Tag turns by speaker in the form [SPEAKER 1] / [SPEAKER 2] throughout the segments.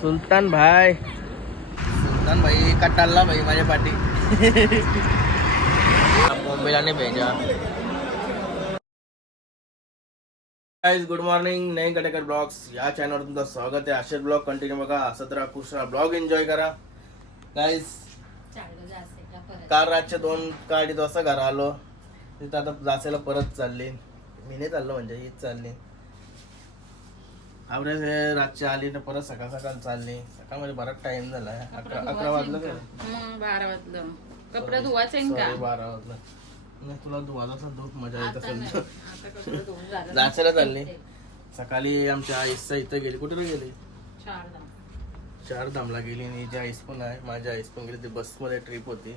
[SPEAKER 1] सुलतान भाई। सुलतान भाई कटाला भाई माझ्या पाठी. मुंबईला नाही भेजा. गुड मॉर्निंग नईन कटेकर ब्लॉग्स. या चॅनलवर तुमचं स्वागत आहे. असेच ब्लॉग कंटिन्यू बघा. असंच राहा खुश राहा ब्लॉग एन्जॉय करा. गाईज काल रातचे दोन का अडीच वाजता घरा आलो. तिथं आता जायला परत चालली मी नाही चाललो म्हणजे हीच चालली आवडे हे रातची आली तर परत सकाळ सकाळ चालली. सकाळ म्हणजे बराच टाइम झाला. अकरा अकरा वाजलं का?
[SPEAKER 2] मग बारा वाजलं. कपडे धुवायचे का?
[SPEAKER 1] Sorry, बारा वाजलं. नाही तुला धुवायचा असेल धूप मजा येत असेल
[SPEAKER 2] नाही. आता कपडे धुवून झालं.
[SPEAKER 1] जायला चालली. सकाळी आमच्या आईसचा इथं गेली. कुठे गेली?
[SPEAKER 2] चार
[SPEAKER 1] धामला गेली आणि जी आईस पण आहे माझी आईस पण गेली. ती बसमध्ये ट्रिप होती.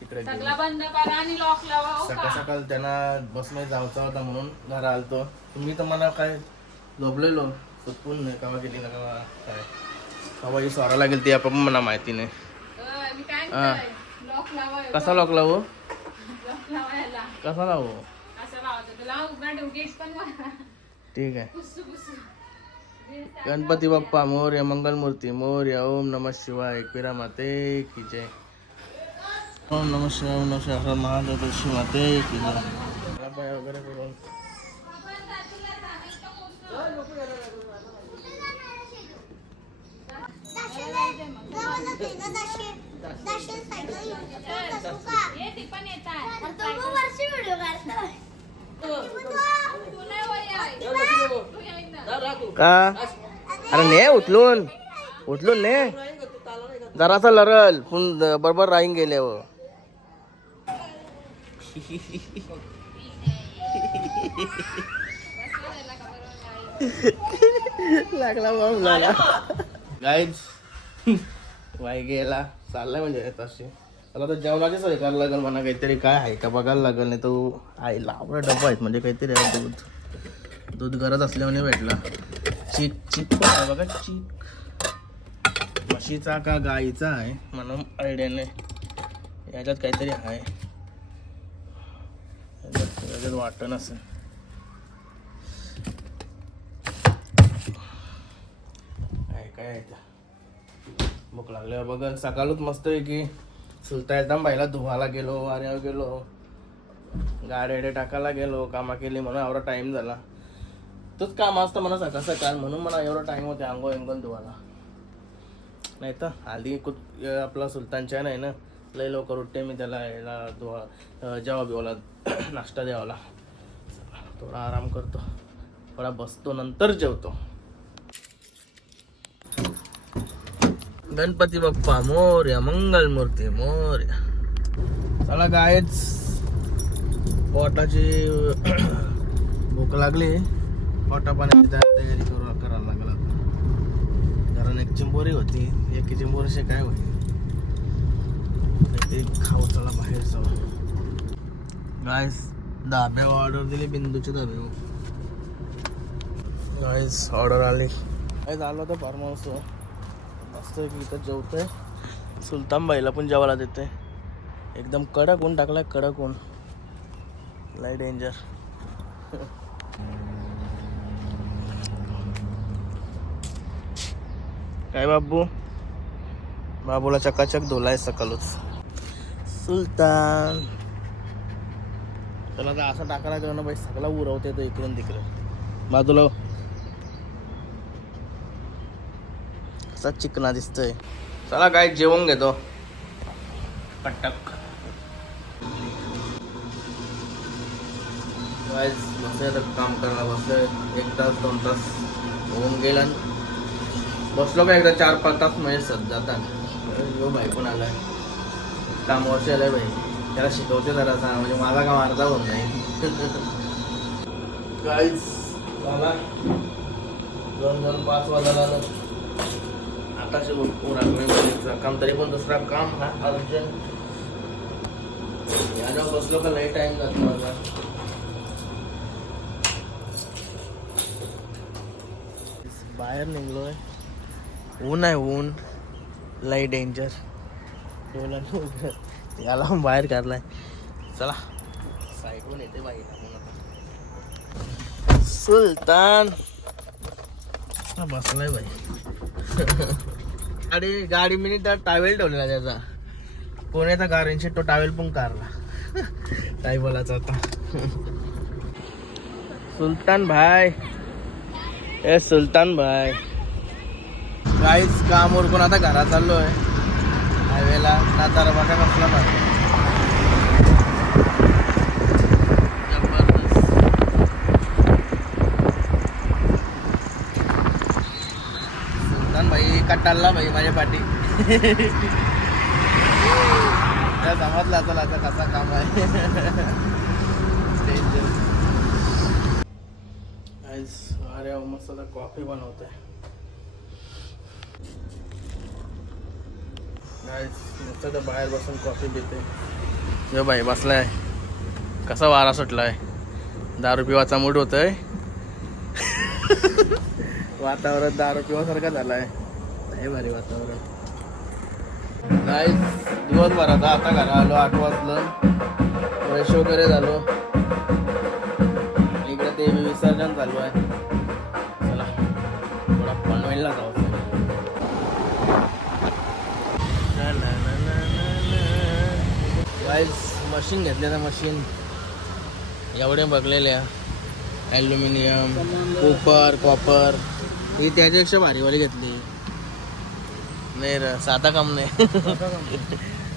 [SPEAKER 1] तिकडे गेली.
[SPEAKER 2] सगळा बंद करा आणि लॉक लावा हो
[SPEAKER 1] सकाळ
[SPEAKER 2] का?
[SPEAKER 1] सकाळ त्यांना बसमध्ये जायचा होता म्हणून घरा आलतो. तुम्ही तर मला काय झोपलेलो नाही कवा गेली ना कवा काय? कवा ही स्वराला गेली ती आपण मला माहिती नाही. हा. कसा लॉक लावू. कसा लावू. ठीक आहे. गणपती बाप्पा मोर्या मंगलमूर्ती मोर्या ओम नम शिवाय एकविरा माते की जय. ओम नम शिवाय ओम नम शिवाय महादेव माते की जय. वगैरे करून
[SPEAKER 2] ये, ती पण येतात. तू नाही वर याय. तू याय ना.
[SPEAKER 1] का? अरे ने उचलून. उचलून ने. जरासा लरल. पण बरोबर राहीन गेले हो. लागला बाबा लागला. गाईज वाय गेला. चाललाय म्हणजे तशी. त्याला तर जेवणाची सोय करायला लागेल म्हणा काहीतरी काय आहे का बघायला लागेल नाही तो आईला आवडा डब्बा आहेत म्हणजे काहीतरी आहे दूध. दूध गरज असल्यामुळे भेटला. चिक चिक आहे बघा चिक. म्हशीचा का गाईचा आहे म्हणून आयडिया नाही याच्यात काहीतरी आहे. याच्यात याच्यात वाटण असेल. काय आहे भूक लागल्या बघा सकाळच मस्त आहे की सुलता एकदम बाईला धुवायला गेलो वाऱ्यावर गेलो गाड्या टाकायला गेलो कामा केली म्हणून एवढा टाईम झाला. तोच काम असतं म्हणा सकाळ सकाळ म्हणून मला एवढा टाईम होते अंगो अंगण धुवायला. नाही तर आधी कुठ आपला सुलतानच्या नाही ना लय लवकर उठते मी त्याला यायला धुवा जेवा बिवाला नाश्ता द्यावाला. थोडा आराम करतो. थोडा बसतो नंतर जेवतो. गणपती बाप्पा मोर्या मंगल मूर्ती मोर्या. चला गायच पोटाची भूक लागली. पोटा पाण्याची तयारी करू करायला लागला कारण एक चिंबोरी होती. एक चिंबोरीशी काय होती ते खाऊ चला बाहेर जाऊ. गायस धाब्यावर ऑर्डर दिली बिंदूची धाबे. गायस ऑर्डर आली. काय झालं तर फार्म हाऊस मस्त इथं जेवतोय. सुलतान पण जेवायला देते एकदम कडक ऊन टाकलाय कडक ऊन. लय डेंजर काय बाबू? बाबूला चकाचक धुलाय सकाळच. सुलतान. त्याला तर असं टाकायला ना बाई सगळा उरवते तो इकडून तिकडे. बाजूला हो. कसा चिकना दिसतोय. चला काय जेवण घेतो. पटक. काय बसले तर काम करायला बसलोय. एक तास दोन तास होऊन गेला बसलो का एकदा चार पाच तास म्हणजे सद जातात यो भाई पण आलाय. कामावरशी आलाय भाई. त्याला शिकवते जरा सांग म्हणजे माझा काम अर्धा होत नाही. काहीच झाला. दोन दोन पाच वाजायला उरकलं काम तरी पण दुसरा काम हा अर्जंट याच्यावर बसलो का? लई टाइम जातो माझा बाहेर निघलोय. ऊन आहे ऊन. लई डेंजर याला बाहेर काढलाय. चला. साईडून येते बाई. सुलतान. बसलाय बाई. गाडी गाडी मी त्या टावेल ठेवलेला त्याचा. पुण्याचा गार्डनशी तो टावेल पण कारला काय बोलायचं आता. सुलतान भाई. ए सुलतान भाई. काहीच काम उरकून आता घरात चाललोय. हायवेला सातारा बघा कसला पाहिजे सुलतान भाई कट्टाला भाई माझ्या पाठी. समजला चला आता कसा काम आहे. आज अरे मस्त आता कॉफी बनवतोय. Guys, मस्त बाहेर बसून कॉफी पिते जो बाई बसलाय. कसा वारा सुटलाय? दारू पिवाचा मूड होतोय. वातावरण दारू पिवासारखं आहे हे भारी वातावरण. नाही दिवसभर आता आता घरा आलो आठ वाजलं. फ्रेश वगैरे झालो. इकडे ते विसर्जन चालू आहे. चला थोडा पनवेलला जाऊ. गाईज मशीन घेतले ना मशीन एवढे बघलेल्या ॲल्युमिनियम कुपर कॉपर ही त्याच्यापेक्षा भारीवाली घेतली. नाही र साधा काम नाही.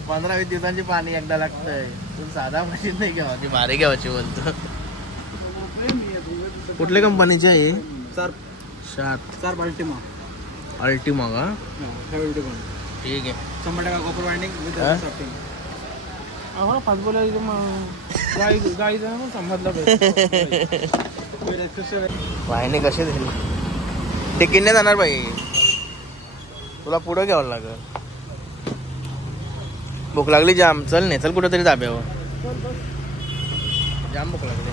[SPEAKER 1] पंधरा वीस दिवसांची पाणी एकदा लागतंय. तू साधा मशीन नाही घ्यावाची भारी घ्यावाची बोलतो. कुठल्या कंपनीची आहे
[SPEAKER 3] चार
[SPEAKER 1] सात.
[SPEAKER 3] चार बाल्टी मग
[SPEAKER 1] अल्टिमा का ठीक आहे.
[SPEAKER 3] शंभर टक्का कॉपर? सॉफ्टिंग
[SPEAKER 4] आम्हाला फास्ट बोलायचं मग गाई गाईचा समजला पाहिजे.
[SPEAKER 1] वाहिनी कशी दिली? ते किन्ने जाणार बाई. तुला पुढं घ्यावं लागल. भूक लागली जाम. चल नाही चल कुठं तरी जाम भूक लागली.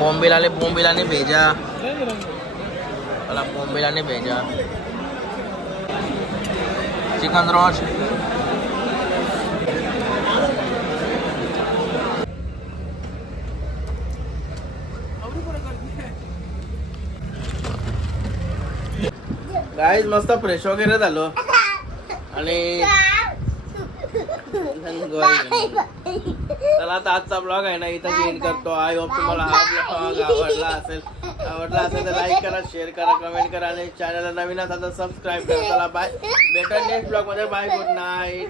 [SPEAKER 1] बॉम्बिलाने बॉम्बिलाने भेजा. मला बॉम्बिलाने भेजा. Chicken roast. गाईज मस्त फ्रेश वगैरे झालो. आणि चला आता आजचा ब्लॉग आहे ना इथं एंड करतो. आय होप तुम्हाला हा ब्लॉग आवडला असेल. आवडला असेल तर लाईक करा शेअर करा कमेंट करा आणि चॅनलला नवीन असाल तर सबस्क्राईब करा. चला बाय भेटा नेक्स्ट ब्लॉगमध्ये. Bye good night.